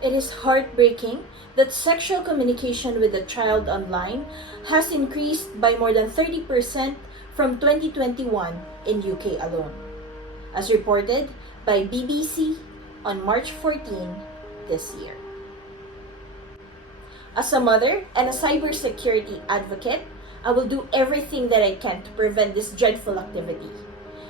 It is heartbreaking that sexual communication with a child online has increased by more than 30% from 2021 in UK alone, as reported by BBC on March 14 this year. As a mother and a cybersecurity advocate, I will do everything that I can to prevent this dreadful activity.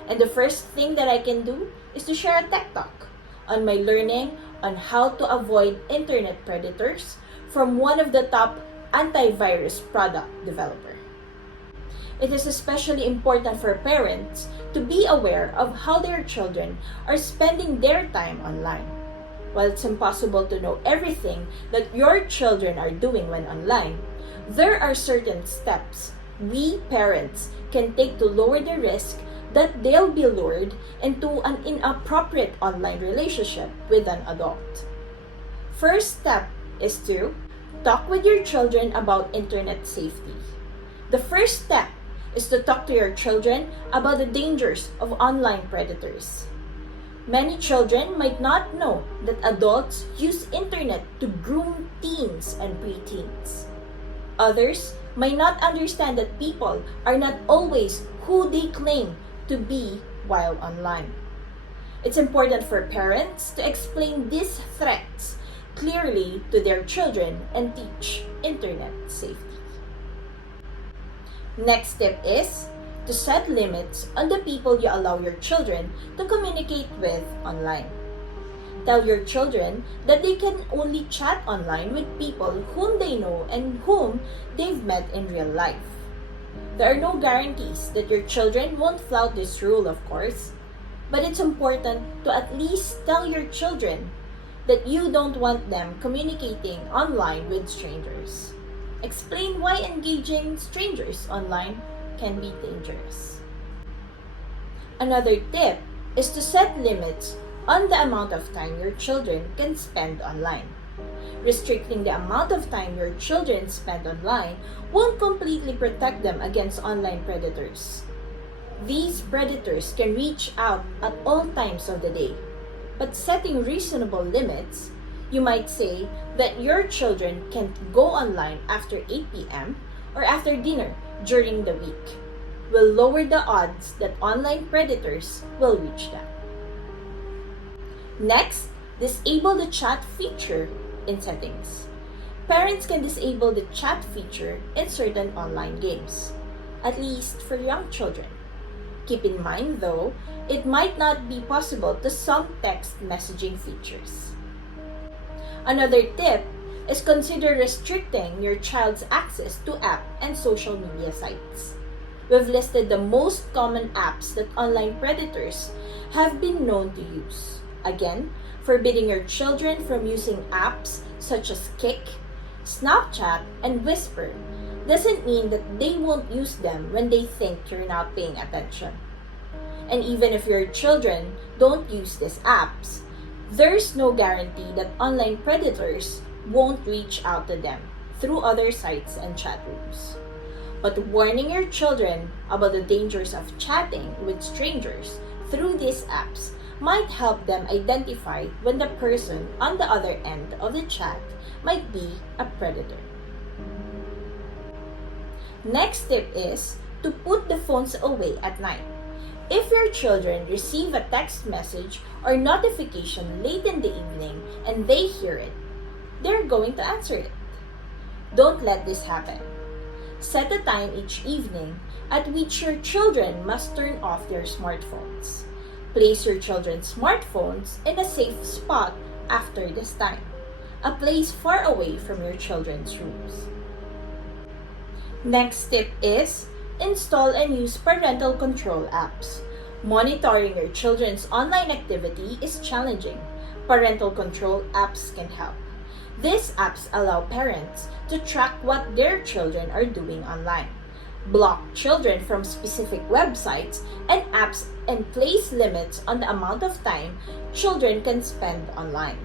And the first thing that I can do is to share a tech talk on my learning on how to avoid internet predators from one of the top antivirus product developer. It is especially important for parents to be aware of how their children are spending their time online. While it's impossible to know everything that your children are doing when online, there are certain steps we parents can take to lower the risk that they'll be lured into an inappropriate online relationship with an adult. First step is to talk with your children about internet safety. The first step is to talk to your children about the dangers of online predators. Many children might not know that adults use internet to groom teens and preteens. Others might not understand that people are not always who they claim to be while online. It's important for parents to explain these threats clearly to their children and teach internet safety. Next step is to set limits on the people you allow your children to communicate with online. Tell your children that they can only chat online with people whom they know and whom they've met in real life. There are no guarantees that your children won't flout this rule, of course, but it's important to at least tell your children that you don't want them communicating online with strangers. Explain why engaging strangers online can be dangerous. Another tip is to set limits on the amount of time your children can spend online. Restricting the amount of time your children spend online won't completely protect them against online predators. These predators can reach out at all times of the day, but setting reasonable limits, you might say that your children can't go online after 8 p.m. or after dinner during the week, will lower the odds that online predators will reach them. Next, disable the chat feature in settings. Parents can disable the chat feature in certain online games, at least for young children. Keep in mind though, it might not be possible to some text messaging features. Another tip is consider restricting your child's access to app and social media sites. We've listed the most common apps that online predators have been known to use. Again, forbidding your children from using apps such as Kik, Snapchat, and Whisper doesn't mean that they won't use them when they think you're not paying attention. And even if your children don't use these apps, there's no guarantee that online predators won't reach out to them through other sites and chat rooms. But warning your children about the dangers of chatting with strangers through these apps might help them identify when the person on the other end of the chat might be a predator. Next tip is to put the phones away at night. If your children receive a text message or notification late in the evening and they hear it, they're going to answer it. Don't let this happen. Set a time each evening at which your children must turn off their smartphones. Place your children's smartphones in a safe spot after this time, a place far away from your children's rooms. Next tip is install and use parental control apps. Monitoring your children's online activity is challenging. Parental control apps can help. These apps allow parents to track what their children are doing online, block children from specific websites and apps, and place limits on the amount of time children can spend online.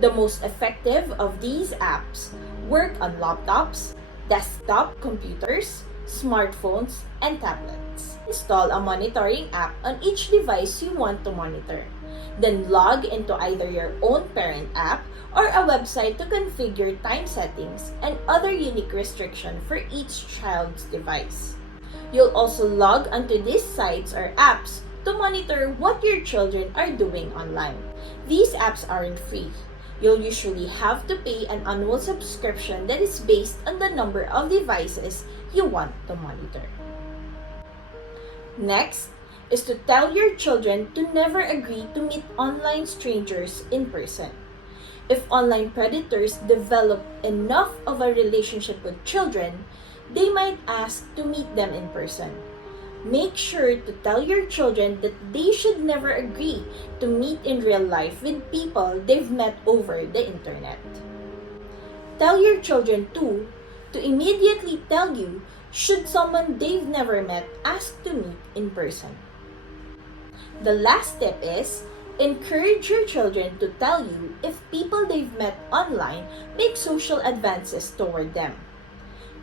The most effective of these apps work on laptops, desktop computers, smartphones, and tablets. Install a monitoring app on each device you want to monitor. Then log into either your own parent app or a website to configure time settings and other unique restrictions for each child's device. You'll also log onto these sites or apps to monitor what your children are doing online. These apps aren't free. You'll usually have to pay an annual subscription that is based on the number of devices you want to monitor. Next is to tell your children to never agree to meet online strangers in person. If online predators develop enough of a relationship with children, they might ask to meet them in person. Make sure to tell your children that they should never agree to meet in real life with people they've met over the internet. Tell your children too to immediately tell you should someone they've never met ask to meet in person. The last tip is encourage your children to tell you if people they've met online make social advances toward them.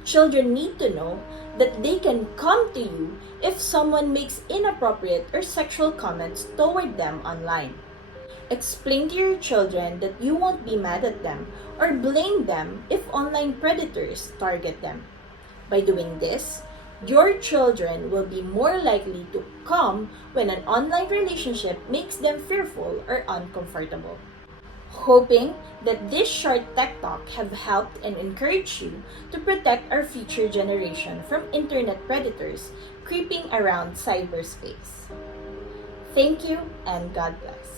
Children need to know that they can come to you if someone makes inappropriate or sexual comments toward them online. Explain to your children that you won't be mad at them or blame them if online predators target them. By doing this, your children will be more likely to come when an online relationship makes them fearful or uncomfortable. Hoping that this short tech talk have helped and encouraged you to protect our future generation from internet predators creeping around cyberspace. Thank you and God bless.